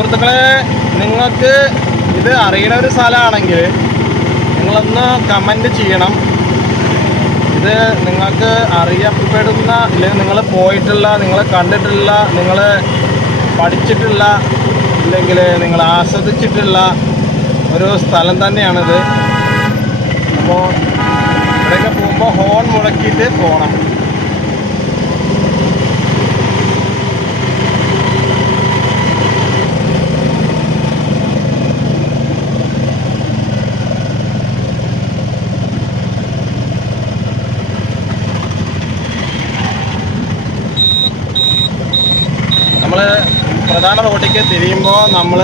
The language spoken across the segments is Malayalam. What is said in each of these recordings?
സുഹൃത്തുക്കളെ നിങ്ങൾക്ക് ഇത് അറിയണ ഒരു സ്ഥലമാണെങ്കിൽ നിങ്ങളൊന്ന് കമന്റ് ചെയ്യണം. ഇത് നിങ്ങൾക്ക് അറിയപ്പെടുന്ന അല്ലെങ്കിൽ നിങ്ങൾ പോയിട്ടുള്ള നിങ്ങൾ കണ്ടിട്ടുള്ള നിങ്ങൾ പഠിച്ചിട്ടുള്ള അല്ലെങ്കിൽ നിങ്ങൾ ആസ്വദിച്ചിട്ടുള്ള ഒരു സ്ഥലം തന്നെയാണിത്. അപ്പോൾ ഇവിടെയൊക്കെ പോകുമ്പോൾ ഹോൺ മുടക്കിയിട്ട് പോകണം നമ്മൾ പ്രധാന റോട്ടിക്ക് തിരിയുമ്പോൾ നമ്മൾ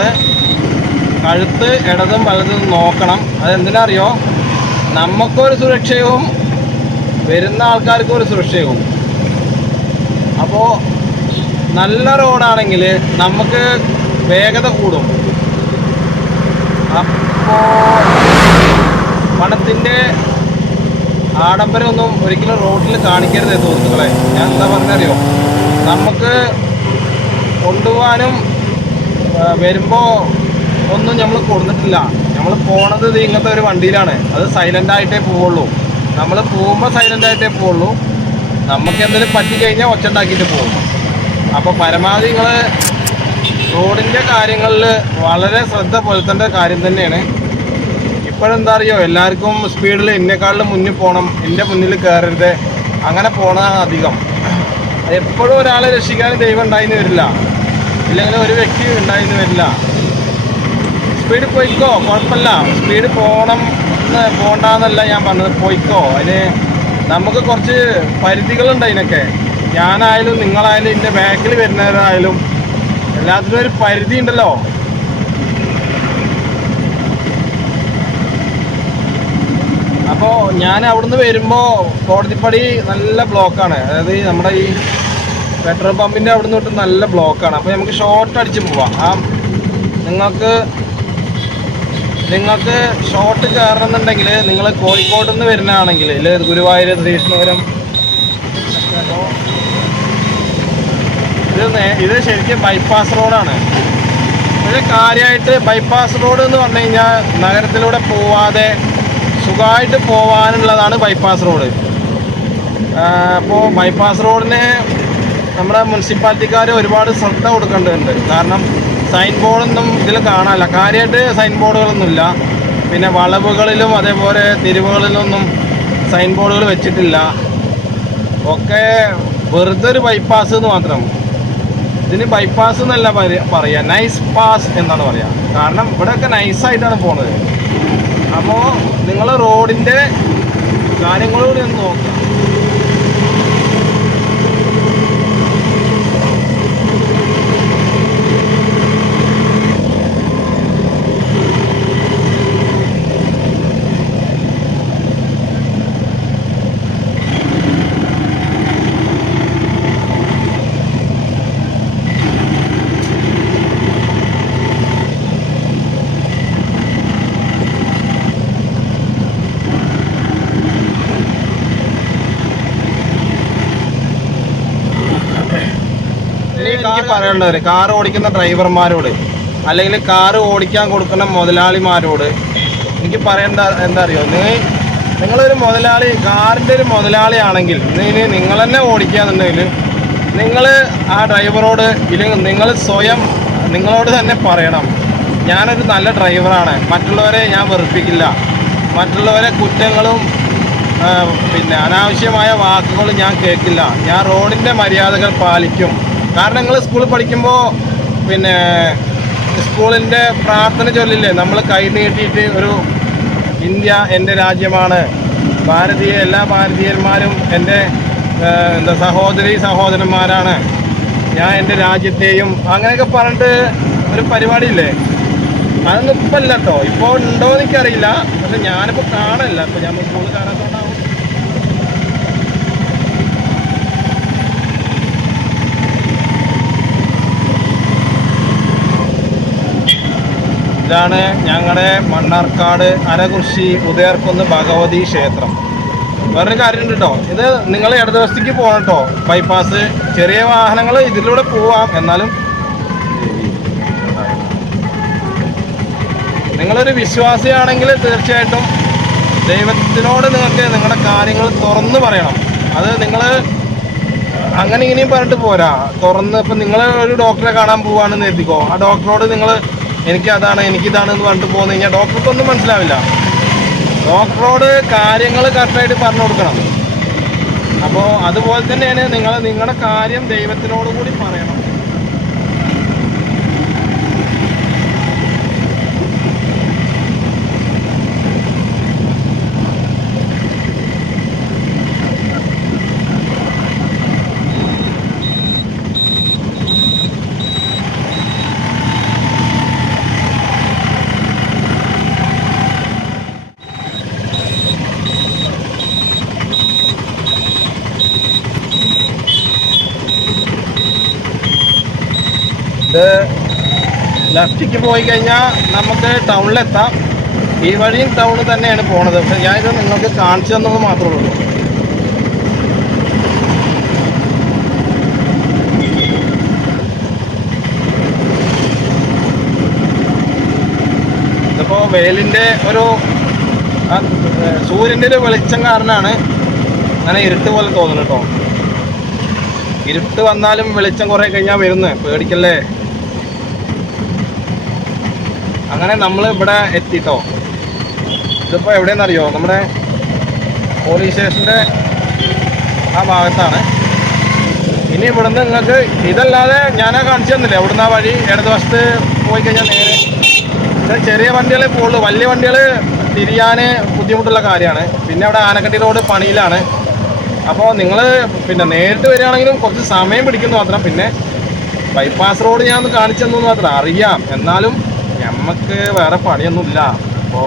കഴുത്ത് ഇടതും വലതും നോക്കണം. അതെന്തിനറിയോ? നമുക്കൊരു സുരക്ഷയും വരുന്ന ആൾക്കാർക്കും ഒരു സുരക്ഷയും. അപ്പോൾ നല്ല റോഡാണെങ്കിൽ നമുക്ക് വേഗത കൂടും. അപ്പോൾ പണത്തിന്റെ ആഡംബരമൊന്നും ഒരിക്കലും റോഡിൽ കാണിക്കരുത് സുഹൃത്തുക്കളെ ഞാൻ എന്താ പറഞ്ഞറിയോ നമുക്ക് കൊണ്ടുപോകാനും വരുമ്പോൾ ഒന്നും നമ്മൾ കൊടുത്തിട്ടില്ല. നമ്മൾ പോണത് ഇങ്ങനത്തെ ഒരു വണ്ടിയിലാണ്. അത് സൈലന്റ് ആയിട്ടേ പോവുള്ളൂ. നമ്മൾ പോകുമ്പോൾ സൈലന്റ് ആയിട്ടേ പോവുള്ളൂ. നമുക്ക് എന്തെങ്കിലും പറ്റിക്കഴിഞ്ഞാൽ ഒച്ച ഉണ്ടാക്കിയിട്ട് പോകും. അപ്പോൾ പരമാവധി നിങ്ങൾ റോഡിന്റെ കാര്യങ്ങളിൽ വളരെ ശ്രദ്ധ പുലർത്തേണ്ട കാര്യം തന്നെയാണ്. ഇപ്പോഴെന്താ അറിയോ? എല്ലാവർക്കും സ്പീഡിൽ എന്നെക്കാളിലും മുന്നിൽ പോകണം എന്റെ മുന്നിൽ കയറരുത് അങ്ങനെ പോണതാണ് അധികം. എപ്പോഴും ഒരാളെ രക്ഷിക്കാൻ ദൈവം ഉണ്ടായിന്ന് വരില്ല. ഇല്ലെങ്കിൽ ഒരു വ്യക്തി ഉണ്ടായിരുന്നു വരില്ല. സ്പീഡ് പോയിക്കോ? കുഴപ്പമില്ല. സ്പീഡ് പോകണം എന്ന് പോകണ്ടെന്നല്ല ഞാൻ പറഞ്ഞത്. പോയിക്കോ. അതിന് നമുക്ക് കുറച്ച് പരിധികളുണ്ട് അതിനൊക്കെ. ഞാനായാലും നിങ്ങളായാലും എന്റെ ബാക്കിൽ വരുന്നവരായാലും എല്ലാത്തിനും ഒരു പരിധി ഉണ്ടല്ലോ. അപ്പോൾ ഞാൻ അവിടുന്ന് വരുമ്പോൾ കോടതിപ്പടി നല്ല ബ്ലോക്കാണ് അതായത് നമ്മുടെ ഈ പെട്രോൾ പമ്പിന്റെ അവിടെ നിന്ന് തൊട്ട് നല്ല ബ്ലോക്കാണ് അപ്പോൾ നമുക്ക് ഷോർട്ട് അടിച്ച് പോവാം. ആ നിങ്ങൾക്ക് നിങ്ങൾക്ക് ഷോർട്ട് കയറണമെന്നുണ്ടെങ്കിൽ നിങ്ങൾ കോഴിക്കോട് നിന്ന് വരുന്നതാണെങ്കിൽ അല്ലേ? ഗുരുവായൂർ ശ്രീകൃഷ്ണപുരം. ഇത് ഇത് ശരിക്കും ബൈപ്പാസ് റോഡാണ് പക്ഷേ കാര്യമായിട്ട് ബൈപ്പാസ് റോഡ് എന്ന് പറഞ്ഞു കഴിഞ്ഞാൽ നഗരത്തിലൂടെ പോവാതെ സുഖമായിട്ട് പോവാനുള്ളതാണ് ബൈപ്പാസ് റോഡ് അപ്പോൾ ബൈപ്പാസ് റോഡിന് നമ്മുടെ മുനിസിപ്പാലിറ്റിക്കാർ ഒരുപാട് ശ്രദ്ധ കൊടുക്കേണ്ടതുണ്ട്. കാരണം സൈൻ ബോർഡൊന്നും ഇതിൽ കാണാനില്ല. കാര്യമായിട്ട് സൈൻ ബോർഡുകളൊന്നുമില്ല പിന്നെ വളവുകളിലും അതേപോലെ തിരിവുകളിലൊന്നും സൈൻ ബോർഡുകൾ വെച്ചിട്ടില്ല. ഒക്കെ വെറുതെ ഒരു ബൈപ്പാസ് എന്ന് മാത്രം. ഇതിന് ബൈപ്പാസ് എന്നല്ല പറയുക പറയാ. നൈസ് പാസ് എന്നാണ് പറയുക കാരണം ഇവിടെയൊക്കെ നൈസായിട്ടാണ് പോണത്. അപ്പോൾ നിങ്ങൾ റോഡിന്റെ കാര്യങ്ങളോട് ഒന്ന് നോക്കുക പറയേണ്ടത് കാർ ഓടിക്കുന്ന ഡ്രൈവർമാരോട് അല്ലെങ്കിൽ കാർ ഓടിക്കാൻ കൊടുക്കുന്ന മുതലാളിമാരോട് എനിക്ക് പറയേണ്ട എന്താ അറിയോ? നീ നിങ്ങളൊരു മുതലാളി കാറിന്റെ ഒരു മുതലാളിയാണെങ്കിൽ നീ നിങ്ങൾ തന്നെ ഓടിക്കാന്നുണ്ടെങ്കിൽ നിങ്ങൾ ആ ഡ്രൈവറോട് ഇല്ലെങ്കിൽ നിങ്ങൾ സ്വയം നിങ്ങളോട് തന്നെ പറയണം. ഞാനൊരു നല്ല ഡ്രൈവറാണ്. മറ്റുള്ളവരെ ഞാൻ വെറുപ്പിക്കില്ല. മറ്റുള്ളവരെ കുറ്റങ്ങളും പിന്നെ അനാവശ്യമായ വാക്കുകളും ഞാൻ കേൾക്കില്ല. ഞാൻ റോഡിന്റെ മര്യാദകൾ പാലിക്കും. കാരണം നിങ്ങൾ സ്കൂളിൽ പഠിക്കുമ്പോൾ പിന്നെ സ്കൂളിന്റെ പ്രാർത്ഥന ചൊല്ലില്ലേ? നമ്മൾ കൈ നീട്ടിയിട്ട് ഒരു ഇന്ത്യ എന്റെ രാജ്യമാണ്. ഭാരതീയ എല്ലാ ഭാരതീയന്മാരും എന്റെ എന്താ സഹോദരി സഹോദരന്മാരാണ്. ഞാൻ എന്റെ രാജ്യത്തെയും അങ്ങനെയൊക്കെ പറഞ്ഞിട്ട് ഒരു പരിപാടിയില്ലേ? അതൊന്നും ഇപ്പം ഇല്ല കേട്ടോ ഇപ്പോൾ ഉണ്ടോ എനിക്കറിയില്ല പക്ഷെ ഞാനിപ്പോൾ കാണില്ല ഇപ്പം ഞാൻ സ്കൂളിൽ കാണാത്തോണ്ടാവും ഇതാണ് ഞങ്ങളുടെ മണ്ണാർക്കാട് അരകൃഷി ഉദയർക്കുന്ന് ഭഗവതി ക്ഷേത്രം. വേറൊരു കാര്യമുണ്ട് കേട്ടോ ഇത് നിങ്ങൾ ഇടതുവശത്തേക്ക് പോകണം കേട്ടോ ബൈപ്പാസ് ചെറിയ വാഹനങ്ങൾ ഇതിലൂടെ പോവാം. എന്നാലും നിങ്ങളൊരു വിശ്വാസിയാണെങ്കിൽ തീർച്ചയായിട്ടും ദൈവത്തിനോട് നിങ്ങൾക്ക് നിങ്ങളുടെ കാര്യങ്ങൾ തുറന്ന് പറയണം. അത് നിങ്ങൾ അങ്ങനെ ഇങ്ങനെയും പറഞ്ഞിട്ട് പോരാ. തുറന്ന് ഇപ്പം നിങ്ങൾ ഒരു ഡോക്ടറെ കാണാൻ പോവാണെന്ന് എത്തിക്കോ ആ ഡോക്ടറോട് നിങ്ങൾ എനിക്ക് അതാണ് എനിക്കിതാണ് എന്ന് പറഞ്ഞിട്ട് പോകുന്ന കഴിഞ്ഞാൽ ഡോക്ടർക്കൊന്നും മനസ്സിലാവില്ല. ഡോക്ടറോട് കാര്യങ്ങൾ കറക്റ്റായിട്ട് പറഞ്ഞു കൊടുക്കണം. അപ്പോൾ അതുപോലെ തന്നെയാണ് നിങ്ങൾ നിങ്ങളുടെ കാര്യം ദൈവത്തിനോട് കൂടി പറയണം. ഇത് ലെഫ്റ്റിക്ക് പോയി കഴിഞ്ഞാൽ നമുക്ക് ടൗണിലെത്താം ഈ വഴിയും ടൗണിൽ തന്നെയാണ് പോണത്. പക്ഷെ ഞാനിത് നിങ്ങൾക്ക് കാണിച്ചു തന്നത് മാത്രമേ ഉള്ളൂ. ഇതിപ്പോൾ വെയിലിന്റെ ഒരു സൂര്യന്റെ ഒരു വെളിച്ചം കാരണമാണ് അങ്ങനെ ഇരുട്ട് പോലെ തോന്നുന്നു കേട്ടോ. ഇരുട്ട് വന്നാലും വെളിച്ചം കുറേ കഴിഞ്ഞാൽ വരുന്നത്. പേടിക്കല്ലേ? അങ്ങനെ നമ്മൾ ഇവിടെ എത്തിട്ടോ. ഇതിപ്പോൾ എവിടെയെന്നറിയോ നമ്മുടെ പോലീസ് സ്റ്റേഷന്റെ ആ ഭാഗത്താണ്. ഇനി ഇവിടുന്ന് നിങ്ങൾക്ക് ഇതല്ലാതെ ഞാനാ കാണിച്ചു തന്നില്ലേ? ഇവിടുന്ന് ആ വഴി ഇടത് വശത്ത് പോയി കഴിഞ്ഞാൽ നേരെ. ചെറിയ വണ്ടികളെ പോകുള്ളൂ വലിയ വണ്ടികൾ തിരിയാൻ ബുദ്ധിമുട്ടുള്ള കാര്യമാണ്. പിന്നെ അവിടെ ആനക്കട്ടി റോഡ് പണിയിലാണ്. അപ്പോൾ നിങ്ങൾ പിന്നെ നേരിട്ട് വരികയാണെങ്കിലും കുറച്ച് സമയം പിടിക്കുന്നു മാത്രം. പിന്നെ ബൈപ്പാസ് റോഡ് ഞാൻ കാണിച്ചു തന്നു മാത്രം. അറിയാം. എന്നാലും നമുക്ക് വേറെ പണിയൊന്നുമില്ല. അപ്പോൾ